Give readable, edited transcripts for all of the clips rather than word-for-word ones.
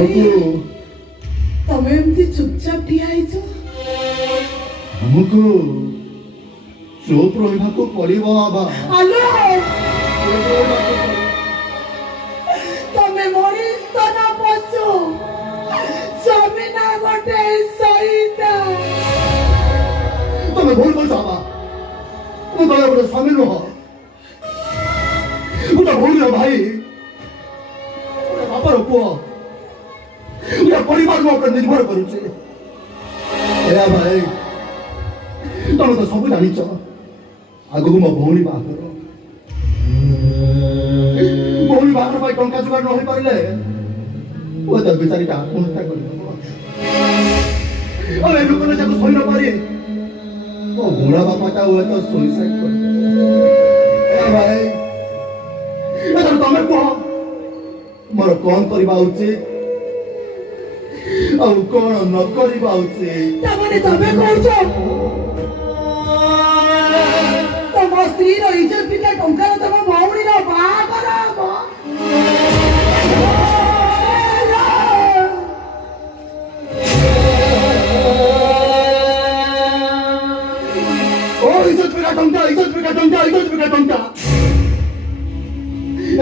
तमें एमती चुपचाप ठिया हमको चुप रहा पड़ो बाबा। हेलो तमें मनीष ना पशु स्वामी ना गोटे सईता तुम्हें भूल बोल बाबा तुम तो गोटे स्वामी नुह गोटे भूल भाई गोटे बापर पुओ गोटे परिवार ऊपर निर्भर करुचे भाई तुम तो सब जान आगू मो भौणी बाहर भौणी बाहर टंका जुगाड़ न पारे वो तो बेचारी आत्महत्या कर लोक सही न पारे मो बुढ़ा बापाटा हुए तो सुइसाइड कर भाई तुम्हें कह मोर कौन करवा उचित ଆଉ କଣ ନ କରିବା ଉଚିତ ତାମାନେ ତମେ କହୁଛ ତମ ସ୍ତ୍ରୀର ଇଜ୍ଜତ ପିତା ଟଙ୍କାର ତମ ଭଉଣୀର ବାହାଘର ହବ ଓ ଇଜ୍ଜତ ପିତା ଟଙ୍କା ଇଜ୍ଜତ ପିତା ଟଙ୍କା ଇଜ୍ଜତ ପିତା ଟଙ୍କା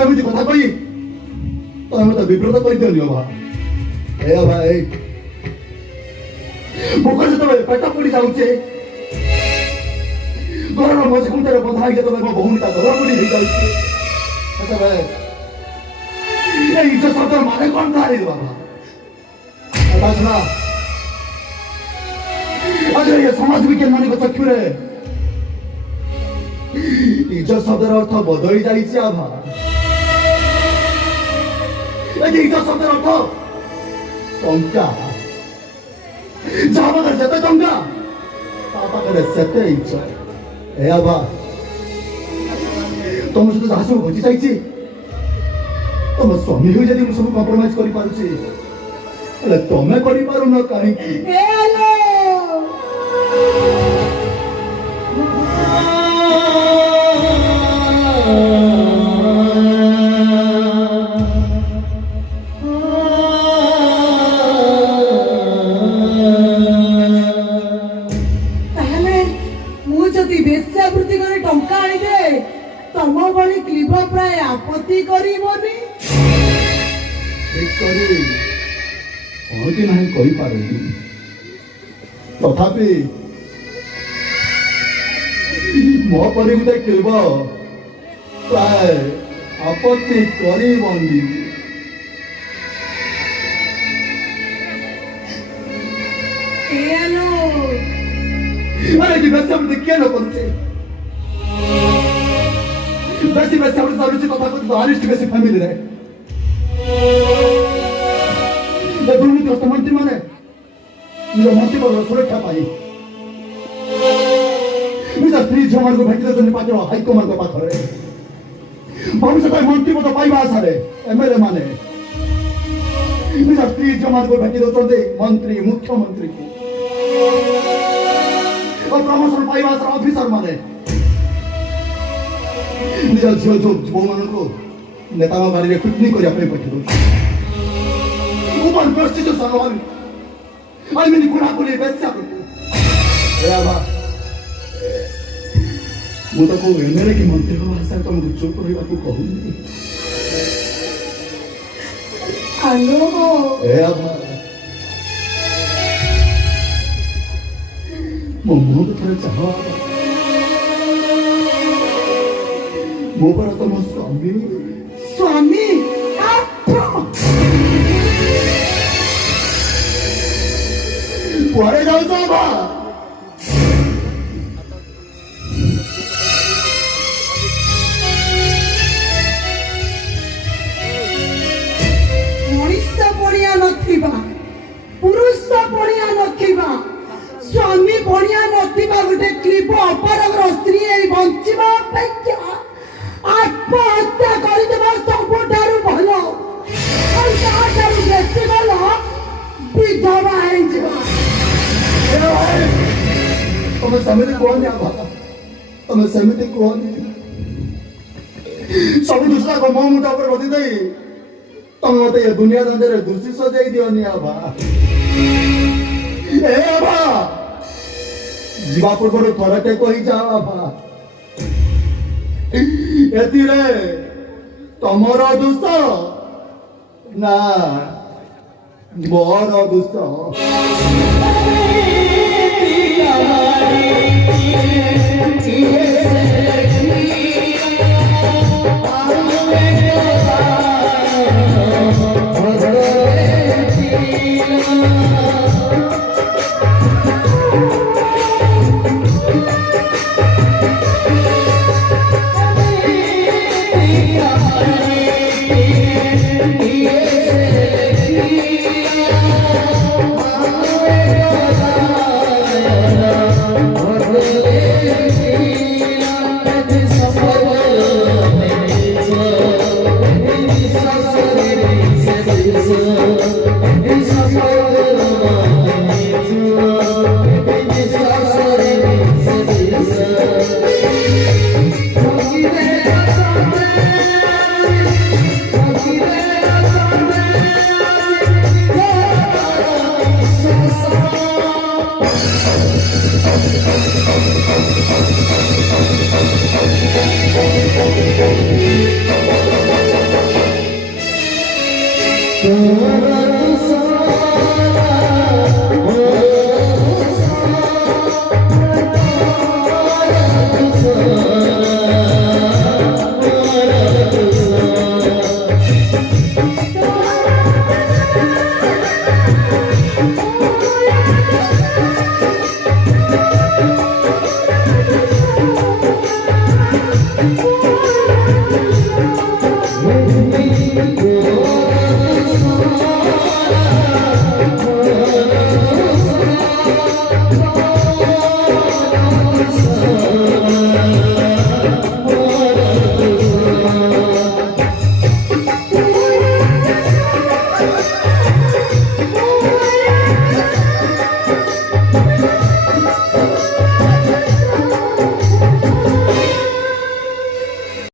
ଏମିତି କଥା କହି ତମେ ମତେ ବିବ୍ରତ କରିଦିଅନି ବାବା भाई मुख जो पेट पड़ी जाऊे घर मझी कुंटर बंधा है तो मो भौणी का घर पड़ी जाऊे इज्जत शब्द माने कौन था बाबा सुना आज ये समाज विज्ञान मान चक्षु इज्जत शब्द अर्थ बदली जाइए इज्जत शब्द अर्थ टंका जहाँ पाखे जिते टंका पाखे सेते इज्जत बा तुम सहित जहाँ सब घटी जाइए तुम स्वामी हुई जब सब कम्प्रोमाइज कर तुम्हें कर कहीं तम बड़ी क्लीब प्राय आपत्ति करी तथापि मो पर गोटे क्लीब प्राय आपत्ति करी अरे किए न करुचे बेसी बेसी हम सारुची कथा को आरिस्ट बेसी फैमिली रे दुर्नीतिग्रस्त मंत्री माने निज मंत्री पद सुरक्षा पाई निज स्त्री झमान को भेटी देते पात्र हाईकमांड पाखरे भविष्य मंत्री पद पाइबा आशा एमएलए माने निज स्त्री झमान को भेटी देते मंत्री मुख्यमंत्री को प्रमोशन पाइबा आशा ऑफिसर माने निज झील जो बो मान नेता गाड़ी में पिकनिक करने पठे ओपन प्रोस्टिट्यूशन आई मीन कुड़ाकुड़ी बेस्या मु तो को एमएलए की मंत्री को भाषा तुमको चुप रहा कहूनी मो मुह को थोड़े चाह मो पर तुम स्वामी स्वामी कुआरे जाऊ बा मनुष्य पड़िया नथिबा पुरुष पड़िया नथिबा स्वामी पड़िया नथिबा गोटे क्लीप अपरगर स्त्री बंचिबा अपेक्षा आत्महत्या करदेवा सबुठारु भल बेसी भल विधवा तुम सेमती कहनी तुम सेमती कहनी सब दूसरा को मो मुठा पर बदी दे ତମେ ମତେ ଏ ଦୁନିଆ ଧନ୍ଦାରେ ଦୋଷୀ ସଜାଇ ଦିଅନି ଆବା। ଏ ଆବା ଯିବା ପୂର୍ବରୁ ଥରଟେ କହିଯାଅ ଆବା, ଏଥିରେ ତମର ଦୋଷ ନା ମୋର ଦୋଷ?